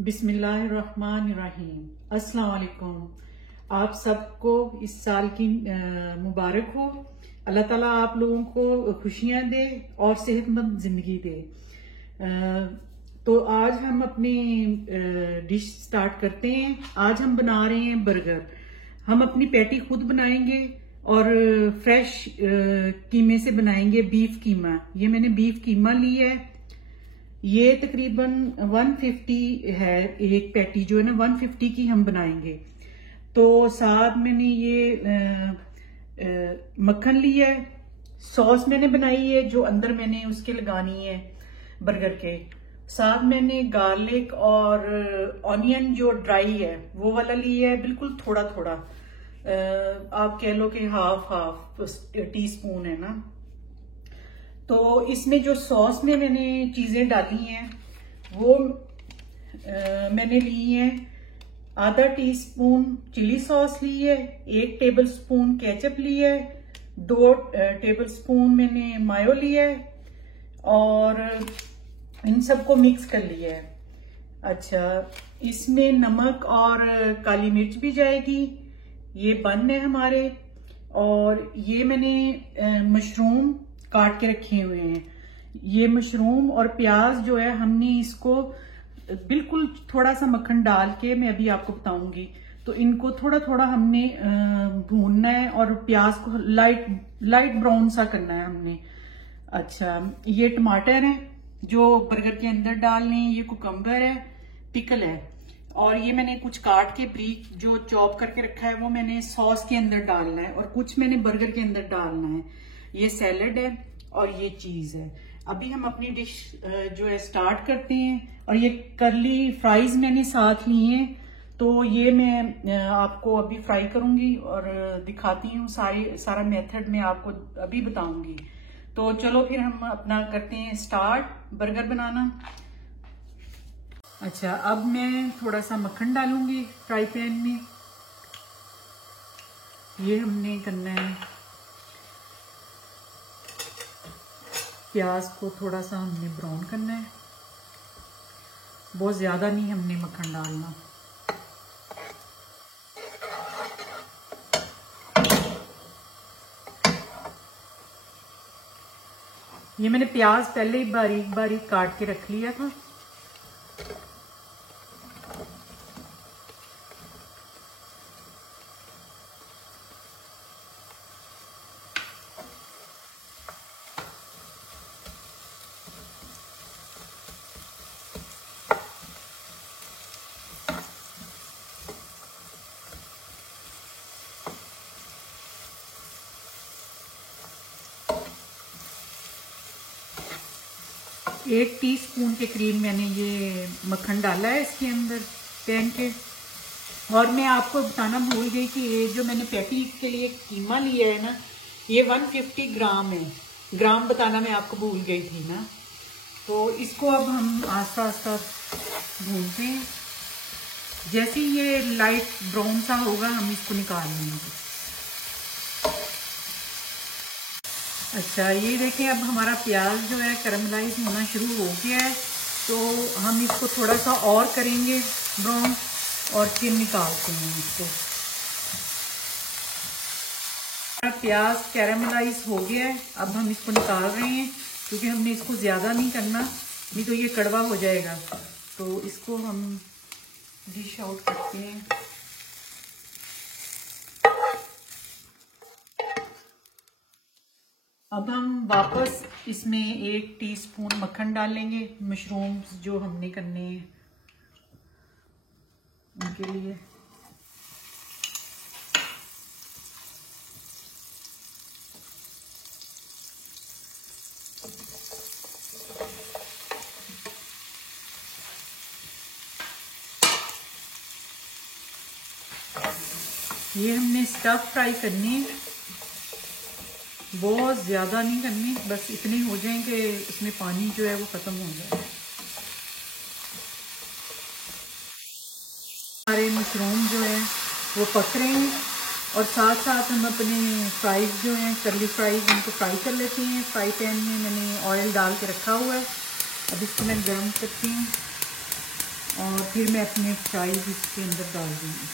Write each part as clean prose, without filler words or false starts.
बिस्मिल्लाहिर्रहमानिर्रहीम। अस्सलाम वालेकुम। आप सबको इस साल की मुबारक हो। अल्लाह ताला आप लोगों को खुशियां दे और सेहतमंद जिंदगी दे। तो आज हम अपनी डिश स्टार्ट करते हैं। आज हम बना रहे हैं बर्गर। हम अपनी पैटी खुद बनाएंगे और फ्रेश कीमे से बनाएंगे बीफ कीमा। ये मैंने बीफ कीमा ली है। ये तकरीबन 150 है एक पैटी, जो है ना 150 की हम बनाएंगे। तो साथ मैंने ये मक्खन लिया है। सॉस मैंने बनाई है जो अंदर मैंने उसके लगानी है बर्गर के। साथ मैंने गार्लिक और ऑनियन जो ड्राई है वो वाला लिया है, बिल्कुल थोड़ा थोड़ा। आप कह लो कि हाफ टी स्पून है ना। तो इसमें जो सॉस में मैंने चीजें डाली हैं वो मैंने ली है आधा टीस्पून चिली सॉस ली है, 1 टेबल स्पून केचप ली है, 2 टेबल स्पून मैंने मायो लिया है और इन सबको मिक्स कर लिया है। अच्छा, इसमें नमक और काली मिर्च भी जाएगी। ये बन है हमारे। और ये मैंने मशरूम काट के रखे हुए हैं। ये मशरूम और प्याज जो है हमने इसको बिल्कुल थोड़ा सा मक्खन डाल के, मैं अभी आपको बताऊंगी, तो इनको थोड़ा थोड़ा हमने भूनना है और प्याज को लाइट ब्राउन सा करना है हमने। अच्छा, ये टमाटर है जो बर्गर के अंदर डालने हैं, ये कुकम्बर है, पिकल है, और ये मैंने कुछ काट के ब्रीक जो चॉप करके रखा है वो मैंने सॉस के अंदर डालना है और कुछ मैंने बर्गर के अंदर डालना है। ये सैलड है और ये चीज है। अभी हम अपनी डिश जो है स्टार्ट करते हैं। और ये करली फ्राइज मैंने साथ ली हैं, तो ये मैं आपको अभी फ्राई करूंगी और दिखाती हूँ। सारा मेथड मैं आपको अभी बताऊंगी। तो चलो फिर हम अपना करते हैं स्टार्ट बर्गर बनाना। अच्छा, अब मैं थोड़ा सा मक्खन डालूंगी फ्राई पैन में। ये हमने करना है, प्याज को थोड़ा सा हमने ब्राउन करना है, बहुत ज्यादा नहीं हमने मक्खन डालना। ये मैंने प्याज पहले ही बारीक बारीक काट के रख लिया था। एक टीस्पून के करीब मैंने ये मक्खन डाला है इसके अंदर पैन के। और मैं आपको बताना भूल गई कि ये जो मैंने पैटी के लिए कीमा लिया है ना, ये 150 ग्राम है। ग्राम बताना मैं आपको भूल गई थी ना। तो इसको अब हम आस्ता आस्ता भूनते हैं। जैसे ही ये लाइट ब्राउन सा होगा हम इसको निकाल लेंगे। अच्छा, ये देखें अब हमारा प्याज जो है कैरमलाइज होना शुरू हो गया है। तो हम इसको थोड़ा सा और करेंगे ब्राउन और फिर निकालते हैं इसको। हमारा प्याज कैरमलाइज हो गया है, अब हम इसको निकाल रहे हैं क्योंकि हमने इसको ज़्यादा नहीं करना, नहीं तो ये कड़वा हो जाएगा। तो इसको हम डिश आउट करते हैं। अब हम वापस इसमें 1 टीस्पून मक्खन डालेंगे, मशरूम्स जो हमने करने हैं उनके लिए। ये हमने स्टफ फ्राई करनी है, बहुत ज्यादा नहीं करनी, बस इतने हो जाए कि उसमें पानी जो है वो खत्म हो जाए। हमारे मशरूम जो है वो पक रहे हैं और साथ साथ हम अपने फ्राइज जो हैं करली फ्राइज उनको फ्राई कर लेते हैं। फ्राई पैन में मैंने ऑयल डाल के रखा हुआ है। अब इसको मैं गर्म करती हूँ और फिर मैं अपने फ्राइज इसके अंदर डाल दूँगी।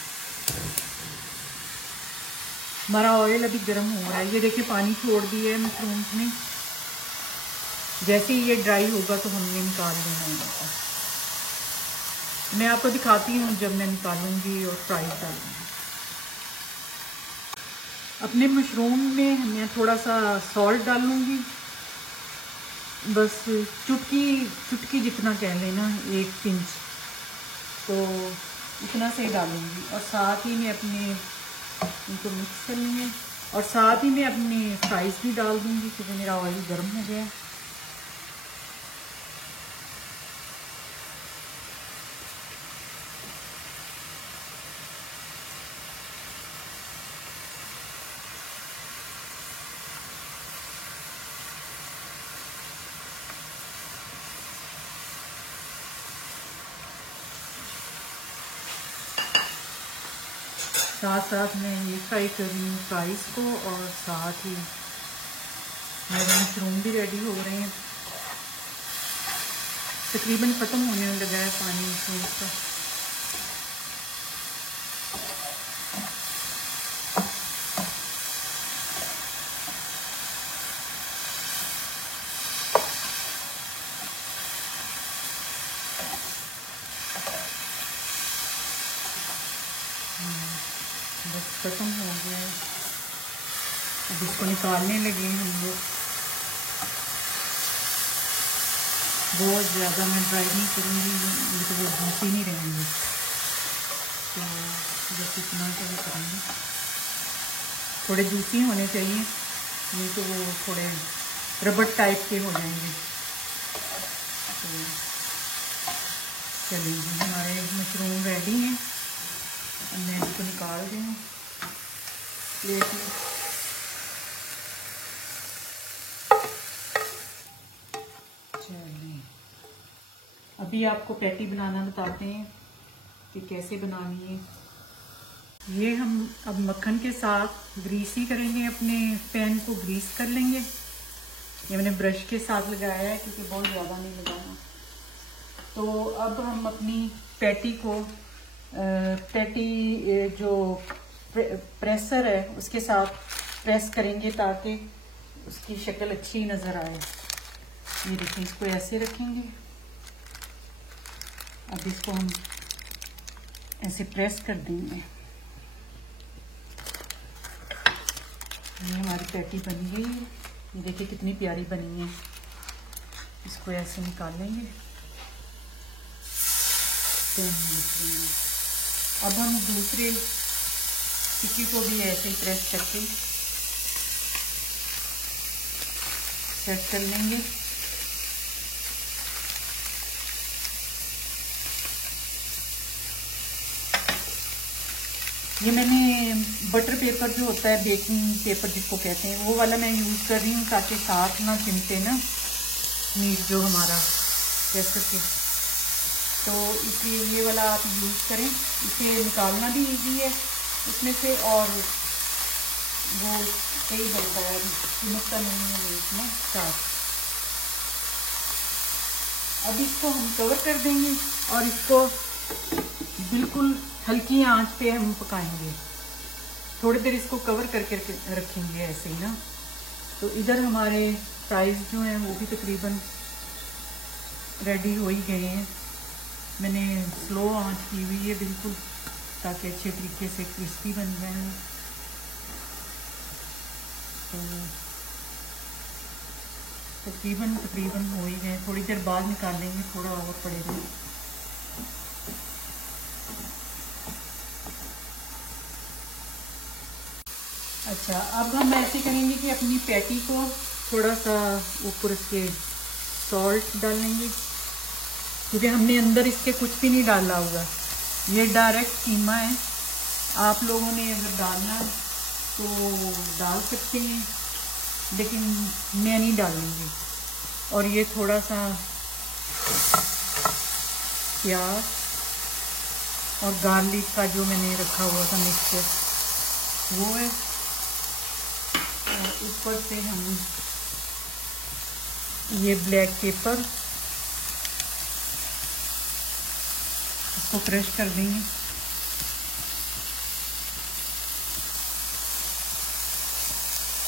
हमारा ऑयल अभी गर्म हो रहा है। ये देखिए पानी छोड़ दिया है मशरूम्स ने। जैसे ही ये ड्राई होगा तो हमने निकाल लेना है। मैं आपको दिखाती हूँ जब मैं निकालूंगी और फ्राई डालूंगी। अपने मशरूम में मैं थोड़ा सा सॉल्ट डालूंगी, बस चुटकी जितना कह लेना, 1 पिंच, तो इतना से डालूंगी। और साथ ही मैं अपने इनको मिक्स कर लेंगे और साथ ही मैं अपने फ्राइज़ भी डाल दूंगी क्योंकि मेरा ऑयल गर्म हो गया। साथ साथ मैं ये फ्राई कर रही हूँ फ्राइज़ को, और साथ ही मेरे मशरूम भी रेडी हो रहे हैं। तकरीबन ख़त्म होने लगा है पानी मशरूम का। बस ख़त्म हो गया है। अब इसको निकालने लगे हम लोग। बहुत ज़्यादा मैं ड्राई नहीं करूँगी, ये तो वो जूसी नहीं रहेंगे, तो बस इतना क्या करूँगी। थोड़े जूसी होने चाहिए, नहीं तो वो थोड़े रबड़ टाइप के हो जाएंगे। तो चलिए हमारे मशरूम रेडी हैं। मैं इसको निकाल रही हूँ प्लेट में। चलिए अभी आपको पैटी बनाना बताते हैं कि कैसे बनानी है। ये हम अब मक्खन के साथ ग्रीस ही करेंगे, अपने पैन को ग्रीस कर लेंगे। ये मैंने ब्रश के साथ लगाया है क्योंकि बहुत ज़्यादा नहीं लगाना। तो अब हम अपनी पैटी को जो प्रेसर है उसके साथ प्रेस करेंगे ताकि उसकी शक्ल अच्छी नज़र आए। ये देखिए, इसको ऐसे रखेंगे। अब इसको हम ऐसे प्रेस कर देंगे। ये हमारी पैटी बन गई है। ये देखिए कितनी प्यारी बनी है। इसको ऐसे निकाल लेंगे। अब हम दूसरे टिक्की को भी ऐसे ही प्रेस करके सेट कर लेंगे। ये मैंने बटर पेपर जो होता है, बेकिंग पेपर जिसको कहते हैं, वो वाला मैं यूज़ कर रही हूँ ताकि साथ ना चिमटे ना मीट जो हमारा प्रेस करके, तो इसलिए ये वाला आप यूज़ करें। इसे निकालना भी इजी है इसमें से, और वो सही बनता है, चिमटता नहीं है इसमें साथ। अब इसको हम कवर कर देंगे और इसको बिल्कुल हल्की आंच पे हम पकाएंगे। थोड़ी देर इसको कवर करके रखेंगे ऐसे ही ना। तो इधर हमारे फ्राइज़ जो हैं वो भी तकरीबन रेडी हो ही गए हैं। मैंने स्लो आंच की हुई है बिल्कुल, ताकि अच्छे तरीके से क्रिस्पी बन जाए। तो तकरीबन हो ही गए। थोड़ी देर बाद निकालेंगे, थोड़ा और पड़ेगा। अच्छा, अब हम ऐसे करेंगे कि अपनी पैटी को थोड़ा सा ऊपर इसके सॉल्ट डालेंगे, क्योंकि हमने अंदर इसके कुछ भी नहीं डाला होगा। ये डायरेक्ट कीमा है। आप लोगों ने अगर डालना तो डाल सकते हैं, लेकिन मैं नहीं डालूंगी। और ये थोड़ा सा प्याज और गार्लिक का जो मैंने रखा हुआ था मिक्सचर, वो है। और ऊपर से हम ये ब्लैक पेपर इसको क्रश कर देंगे।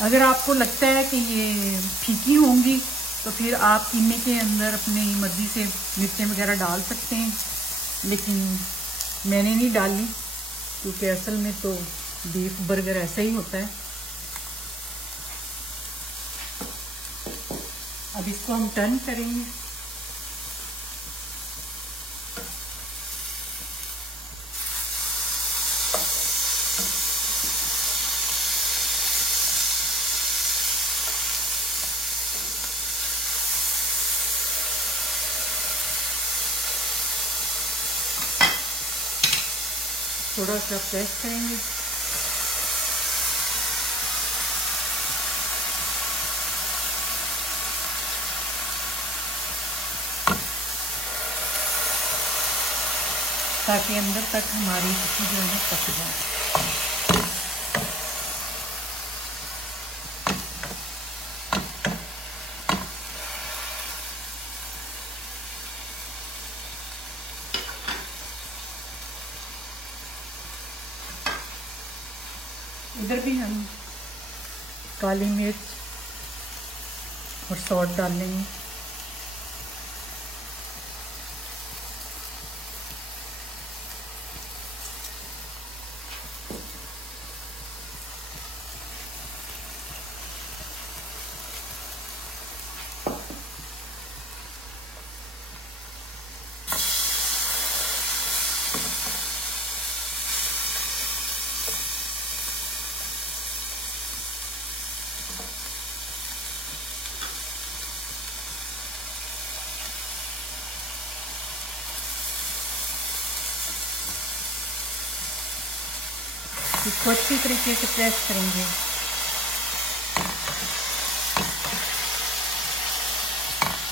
अगर आपको लगता है कि ये फीकी होंगी तो फिर आप कीमे के अंदर अपनी मर्ज़ी से मिर्चें वगैरह डाल सकते हैं, लेकिन मैंने नहीं डाली क्योंकि असल में तो बीफ बर्गर ऐसा ही होता है। अब इसको हम टर्न करेंगे। थोड़ा सा प्रेस करेंगे। ताकि अंदर तक हमारी टिक्की जो है पक जाए। इधर भी हम काली मिर्च और सॉल्ट डालेंगे। इसको अच्छी तरीके से प्रेस करेंगे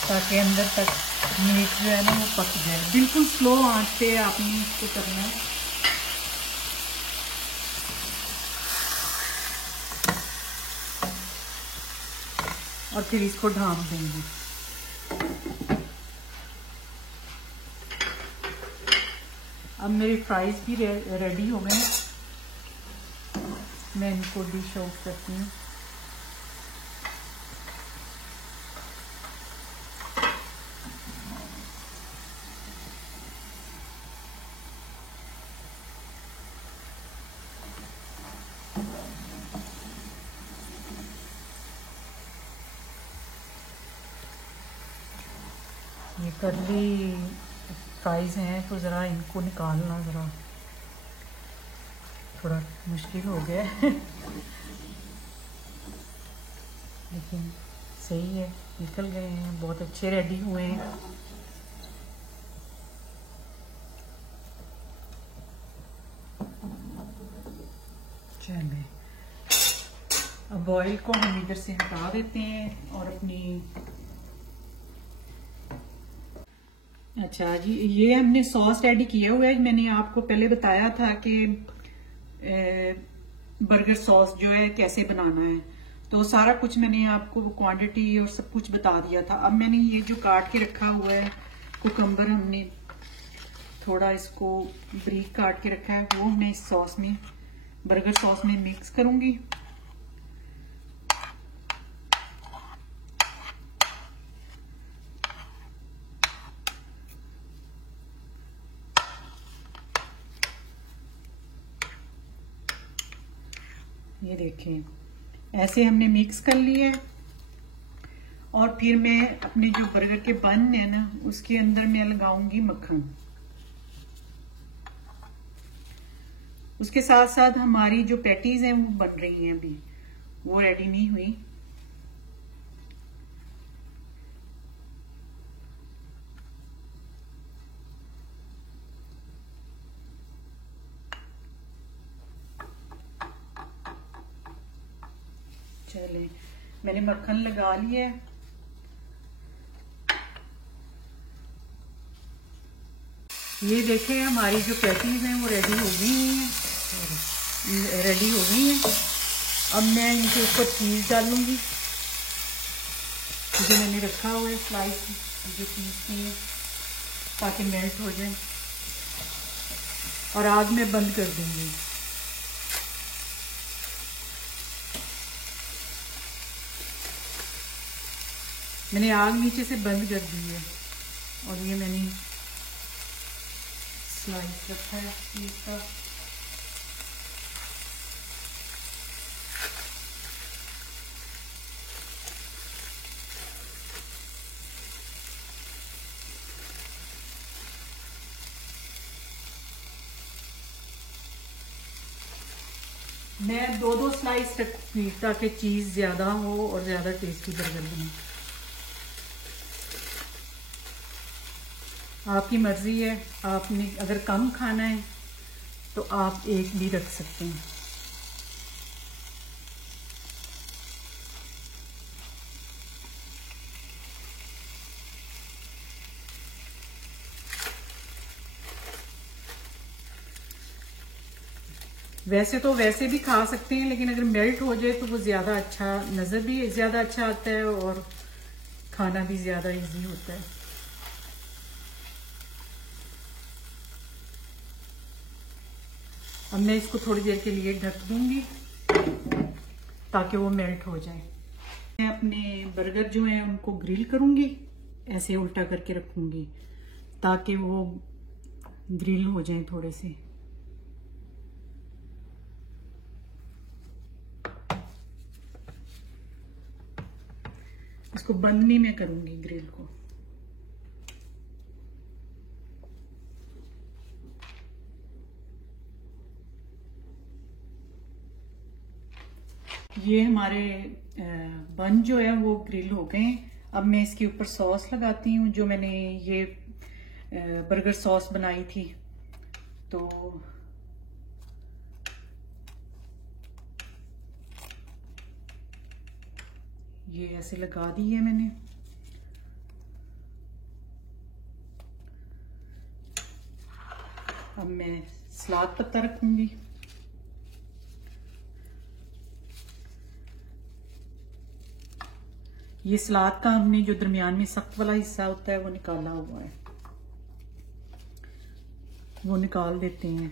ताकि अंदर तक मीट जो है ना वो पक जाए। बिल्कुल स्लो आंच पे आपने इसको करना है। और फिर इसको ढाँप देंगे। अब मेरे फ्राइज भी रेडी हो गए। मैं इनको डिश आउट करती हूँ। ये कर्ली फ्राइज हैं तो ज़रा इनको निकालना ज़रा थोड़ा मुश्किल हो गया है लेकिन सही है, निकल गए हैं, बहुत अच्छे रेडी हुए हैं। चलिए अब ऑयल को हम इधर से हटा देते हैं और अपनी अच्छा जी, ये हमने सॉस रेडी किया हुआ है। मैंने आपको पहले बताया था कि बर्गर सॉस जो है कैसे बनाना है, तो सारा कुछ मैंने आपको क्वांटिटी और सब कुछ बता दिया था। अब मैंने ये जो काट के रखा हुआ है कुकम्बर, हमने थोड़ा इसको ब्रीक काट के रखा है, वो मैं इस सॉस में, बर्गर सॉस में मिक्स करूंगी। ये देखें ऐसे हमने मिक्स कर लिया है। और फिर मैं अपने जो बर्गर के बन है ना उसके अंदर मैं लगाऊंगी मक्खन। उसके साथ साथ हमारी जो पैटीज हैं वो बन रही हैं, अभी वो रेडी नहीं हुई। चले मैंने मक्खन लगा लिया है। ये देखें हमारी जो पैटीज हैं वो रेडी हो गई हैं, अब मैं इनके ऊपर चीज डालूंगी जो मैंने रखा हुआ है स्लाइस, जो चीज की है ताकि मेल्ट हो जाए। और आग मैं बंद कर दूंगी। मैंने आग नीचे से बंद कर दी है और ये मैंने स्लाइस रखा है चीज़ का। मैं दो स्लाइस रखूंगी ताकि चीज़ ज़्यादा हो और ज़्यादा टेस्टी बर्गर बने। आपकी मर्ज़ी है, आपने अगर कम खाना है तो आप एक भी रख सकते हैं। वैसे तो वैसे भी खा सकते हैं, लेकिन अगर मेल्ट हो जाए तो वो ज़्यादा अच्छा, नज़र भी ज़्यादा अच्छा आता है और खाना भी ज़्यादा इजी होता है। अब मैं इसको थोड़ी देर के लिए ढक दूंगी ताकि वो मेल्ट हो जाए। मैं अपने बर्गर जो हैं उनको ग्रिल करूंगी, ऐसे उल्टा करके रखूंगी ताकि वो ग्रिल हो जाए थोड़े से। इसको बंद नहीं मैं करूंगी ग्रिल को। ये हमारे बन जो है वो ग्रिल हो गए। अब मैं इसके ऊपर सॉस लगाती हूँ, जो मैंने ये बर्गर सॉस बनाई थी। तो ये ऐसे लगा दी है मैंने। अब मैं सलाद पत्ता रखूंगी। ये सलाद का हमने जो दरमियान में सख्त वाला हिस्सा होता है वो निकाला हुआ है, वो निकाल देते हैं।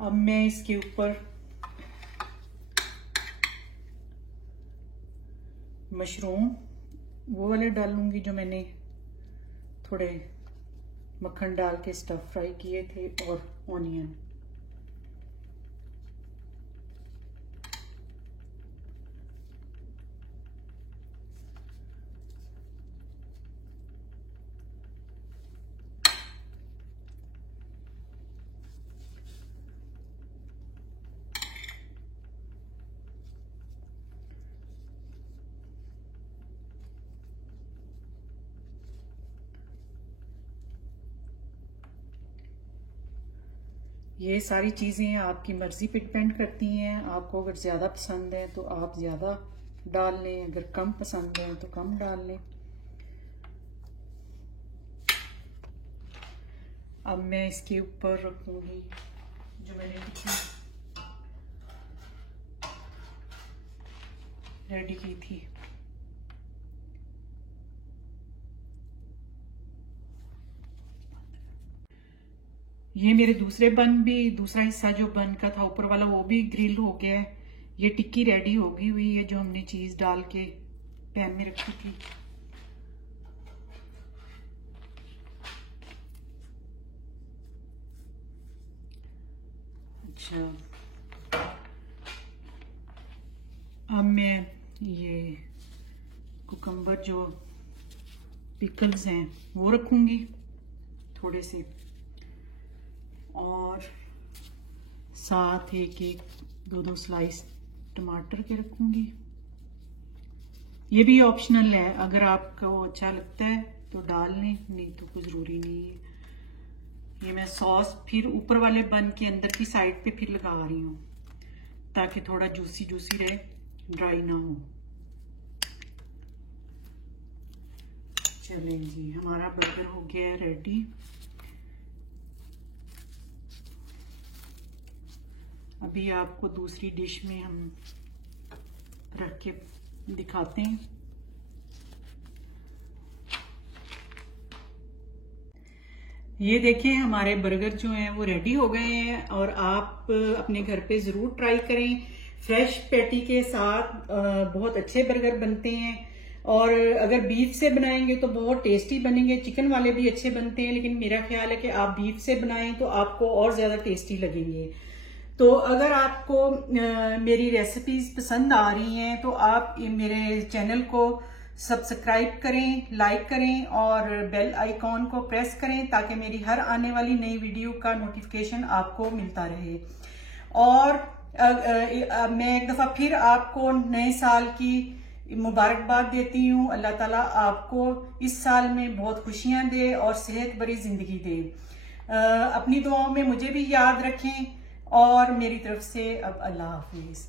अब मैं इसके ऊपर मशरूम वो वाले डालूंगी जो मैंने थोड़े मक्खन डाल के स्टफ फ्राई किए थे, और ऑनियन। ये सारी चीज़ें आपकी मर्ज़ी पे डिपेंड करती हैं। आपको अगर ज़्यादा पसंद है तो आप ज़्यादा डाल लें, अगर कम पसंद है तो कम डाल लें। अब मैं इसके ऊपर रखूंगी जो मैंने रेडी की थी। ये मेरे दूसरा हिस्सा जो बन का था ऊपर वाला, वो भी ग्रिल हो गया है। ये टिक्की रेडी होगी हुई है जो हमने चीज डाल के पैन में रखी थी। अच्छा, अब मैं ये कुकम्बर जो पिकल्स हैं वो रखूंगी थोड़े से, और साथ एक दो स्लाइस टमाटर के रखूंगी। ये भी ऑप्शनल है, अगर आपको अच्छा लगता है तो डाल लें, नहीं तो कोई ज़रूरी नहीं है। ये मैं सॉस फिर ऊपर वाले बन के अंदर की साइड पे फिर लगा रही हूँ ताकि थोड़ा जूसी जूसी रहे, ड्राई ना हो। चलें जी, हमारा बर्गर हो गया है रेडी। अभी आपको दूसरी डिश में हम रख के दिखाते हैं। ये देखिए हमारे बर्गर जो हैं वो रेडी हो गए हैं और आप अपने घर पे ज़रूर ट्राई करें। फ्रेश पैटी के साथ बहुत अच्छे बर्गर बनते हैं और अगर बीफ से बनाएंगे तो बहुत टेस्टी बनेंगे। चिकन वाले भी अच्छे बनते हैं, लेकिन मेरा ख्याल है कि आप बीफ से बनाएं तो आपको और ज़्यादा टेस्टी लगेंगे। तो अगर आपको मेरी रेसिपीज पसंद आ रही हैं तो आप मेरे चैनल को सब्सक्राइब करें, लाइक करें और बेल आइकॉन को प्रेस करें ताकि मेरी हर आने वाली नई वीडियो का नोटिफिकेशन आपको मिलता रहे। और मैं एक दफ़ा फिर आपको नए साल की मुबारकबाद देती हूँ। अल्लाह ताला आपको इस साल में बहुत खुशियाँ दे और सेहत भरी ज़िंदगी दे। अपनी दुआओं में मुझे भी याद रखें और मेरी तरफ से अब अल्लाह हाफिज़।